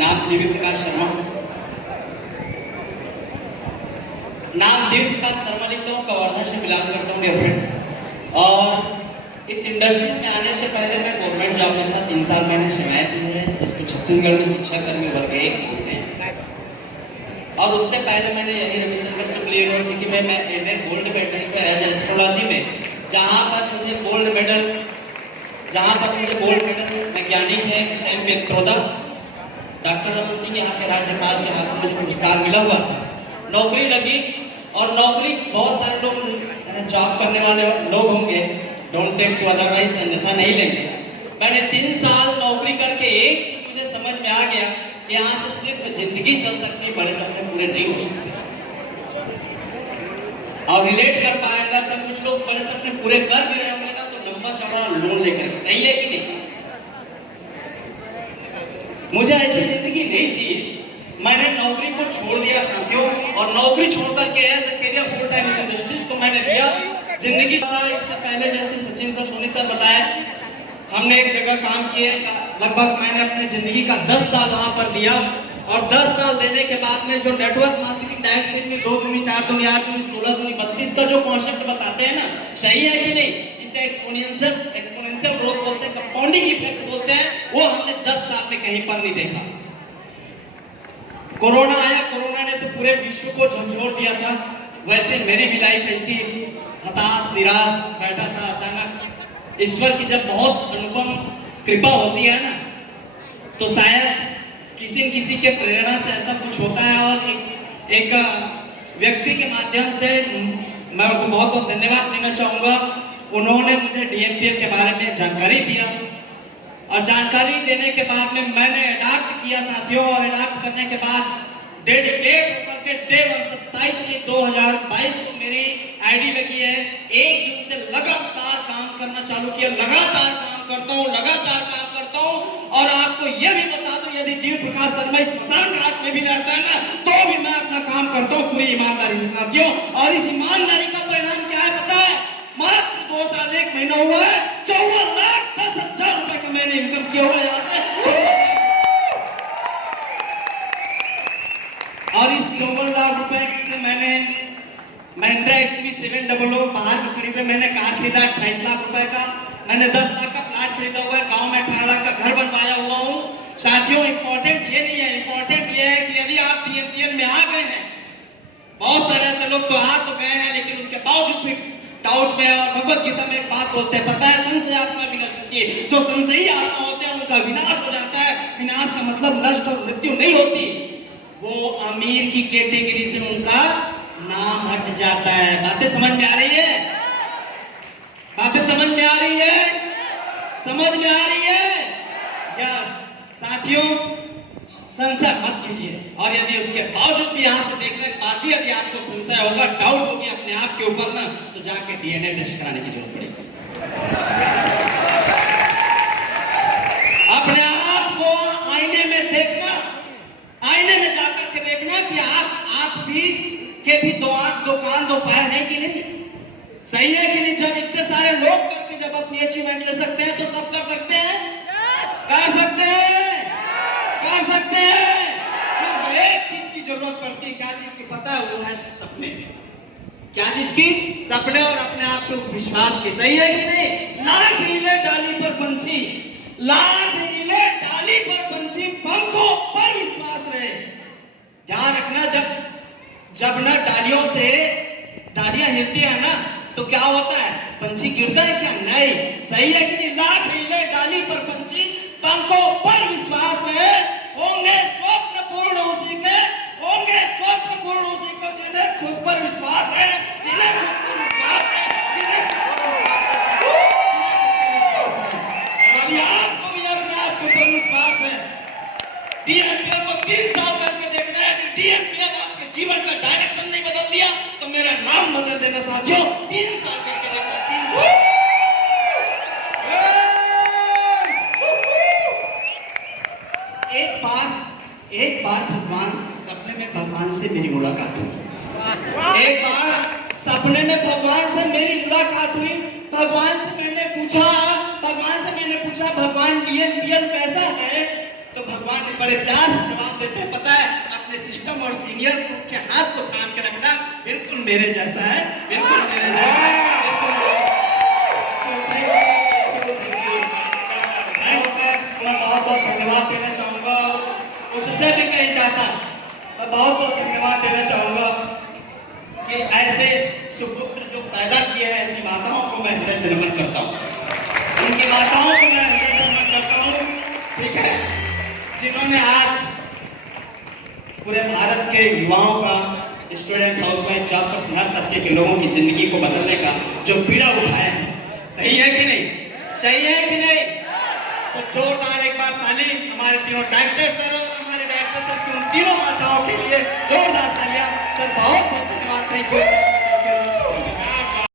नाम दिव्य प्रकाश शर्मा। नाम दिव्य प्रकाश शर्मा लिखता हूँ, कवर्धा से बिलोंग करता हूँ डियर फ्रेंड्स। और इस इंडस्ट्री में आने से पहले मैं गवर्नमेंट जॉब में था। 3 साल मैंने सेवाएं दी है, जिसको छत्तीसगढ़ में शिक्षा कर्मी वर्ग 1 बोलते हैं। और उससे पहले मैंने यही रविशंकर शुक्ल यूनिवर्सिटी में मैं MA gold medalist as astrology में, जहाँ पर मुझे गोल्ड मेडल वैज्ञानिक है सैम पेत्रोदा, डॉक्टर रमन सिंह यहाँ के राज्यपाल के हाथों मुझे पुरस्कार मिला हुआ था। नौकरी लगी, और नौकरी बहुत सारे लोग जॉब करने वाले लोग होंगे, डोंट टेक टू अदरवाइज, अन्यथा नहीं लेंगे। मैंने 3 साल नौकरी करके एक चीज मुझे समझ में आ गया कि यहाँ से सिर्फ जिंदगी चल सकती है, बड़े सपने पूरे नहीं हो सकते। और रिलेट कर पा रहे हैं, कुछ लोग बड़े सपने पूरे कर भी रहे होंगे ना, तो लंबा चौड़ा लोन लेकर के, सही है कि नहीं? मुझे ऐसी जिंदगी नहीं चाहिए। मैंने नौकरी को छोड़ दिया साथियों, और नौकरी छोड़ करके as a career full time industries को मैंने दिया जिंदगी। इससे पहले जैसे सचिन सर, सोनी सर बताया, हमने एक जगह काम किए, लगभग मैंने अपने जिंदगी का 10 साल वहां पर दिया। और 10 साल देने के बाद में जो नेटवर्क मार्केटिंग डायरेक्ट में 2 दूनी 4 दूनी 8 दूनी 16 दूनी 32 का जो कॉन्सेप्ट बताते हैं ना, सही है कि नहीं? जिसे एक्सपोनेंशियल ग्रोथ बोलते हैं, कंपाउंडिंग इफेक्ट बोलते हैं, वो हमने 10 साल में कहीं पर नहीं देखा। कोरोना आया, कोरोना ने तो पूरे विश्व को झकझोर दिया था। वैसे मेरी भी लाइफ ऐसी हताश निराश बैठा था। अचानक ईश्वर की जब बहुत अनुपम कृपा होती है ना, तो शायद किसी न किसी के प्रेरणा से ऐसा कुछ होता है। और एक व्यक्ति के माध्यम से मैं उनको बहुत बहुत धन्यवाद देना चाहूँगा। उन्होंने मुझे डीएमपीएफ के बारे में जानकारी दिया, और जानकारी देने के बाद में मैंने अडॉप्ट किया साथियों। और अडॉप्ट करने के बाद डेडिकेट होकर के डे 27 2022 को मेरी आईडी लगी है। 1 जून से लगातार काम करना चालू किया, लगातार काम करता हूँ, लगातार काम करता हूँ। और आपको यह भी बता दूं, यदि दिव्य प्रकाश शर्मा इस स्मशान घाट में भी रहता है ना, तो भी मैं अपना काम करता हूँ पूरी ईमानदारी से साथियों। और इस ईमानदारी का परिणाम क्या है पता है? मात्र 2 साल 1 महीना हुआ है, 54,10,000 रुपए का मैंने इनकम किया हुआ है यहाँ से। और इस 54 लाख रुपए से मैंने महिंद्रा XUV 700 बाहर की खरीद में मैंने कार खरीदा 28 लाख रुपए का। मैंने 10 लाख का प्लाट खरीदा हुआ है, गांव में 18 लाख का घर बनवाया हुआ हूँ साथियों। इंपॉर्टेंट ये नहीं है, इंपॉर्टेंट ये है कि यदि आप DMPL में आ गए हैं, बहुत सारे ऐसे लोग तो आ तो गए हैं, लेकिन उसके बावजूद भी डाउट में। और भगवत गीता में एक बात बोलते हैं, पता है, संशय आत्मा विनश्यति, जो संशयी आत्मा होते हैं उनका विनाश हो जाता है। विनाश का मतलब नष्ट और मृत्यु नहीं होती, वो अमीर की कैटेगरी से उनका नाम हट जाता है। बातें समझ में आ रही है? बातें समझ में आ रही है? समझ में आ रही है? यस साथियों, संशय मत कीजिए। और यदि उसके बावजूद भी यहाँ से देखने के बाद भी यदि आपको संशय होगा, डाउट होगी अपने आप के ऊपर ना, तो जाके DNA टेस्ट कराने की जरूरत पड़ेगी। अपने आप को आईने में देखना, आईने में जाकर के देखना कि आप भी के भी 2 आंख 2 कान 2 पैर है कि नहीं, सही है कि नहीं? जब इतने सारे लोग करके जब अपनी अचीवमेंट ले सकते हैं, तो सब कर सकते हैं, कर सकते हैं, कर सकते हैं। सिर्फ एक चीज की जरूरत पड़ती है, क्या चीज की पता है? वो है सपने। क्या चीज की? सपने और अपने आप के विश्वास की, सही है कि नहीं? लाख हिले डाली पर पंछी, लाख हिले डाली पर पंछी, पंखों पर विश्वास रहे। ध्यान रखना, जब ना डालियों से डालियां हिलती है ना, तो क्या होता है? पंछी गिरता है क्या? नहीं, सही है कि नहीं? लाख हिले डाली पर पंछी, पंखों पर विश्वास रहे। होंगे स्वप्न पूर्ण उसी के, होंगे स्वप्न पूर्ण उसी को जिन्हें खुद पर विश्वास है, जिन्हें खुद पर विश्वास है, जिन्हें खुद पर विश्वास है। यदि आपको भी अपने आप के ऊपर विश्वास है, DMPL को 3 साल करके देखना है। यदि DMPL आपके जीवन का डायरेक्शन नहीं बदल दिया, तो मेरा नाम बदल देना साथियों। 3 साल करके देखना, 3 साल। एक बार भगवान सपने में भगवान से मेरी मुलाकात हुई। एक बार सपने में भगवान से मेरी मुलाकात हुई। भगवान से मैंने पूछा, भगवान DMPL कैसा है? तो भगवान ने बड़े प्यार से जवाब देते हैं, पता है, अपने सिस्टम और सीनियर के हाथ को थाम के रखना, बिल्कुल मेरे जैसा है, बिल्कुल मेरे जैसा है, मैं बहुत बहुत धन्यवाद देना चाहूँगा। उससे भी कहीं जाता, मैं बहुत बहुत धन्यवाद देना चाहूँगा कि ऐसे सुपुत्र जो पैदा किए हैं, ऐसी माताओं को मैं हृदय से नमन करता हूँ, उनकी माताओं को मैं हृदय से नमन करता हूँ, ठीक है, जिन्होंने आज पूरे भारत के युवाओं का, स्टूडेंट, हाउसवाइफ, जॉबर्स, हर तबके के लोगों की जिंदगी को बदलने का जो बीड़ा उठाया है। सही है कि नहीं? सही है कि नहीं? तो जोरदार एक बार ताली हमारे तीनों डायरेक्टर सर और हमारे डायरेक्टर सर की उन तीनों माताओं के लिए, जोरदार तालियां सर, बहुत बहुत धन्यवाद, थैंक यू।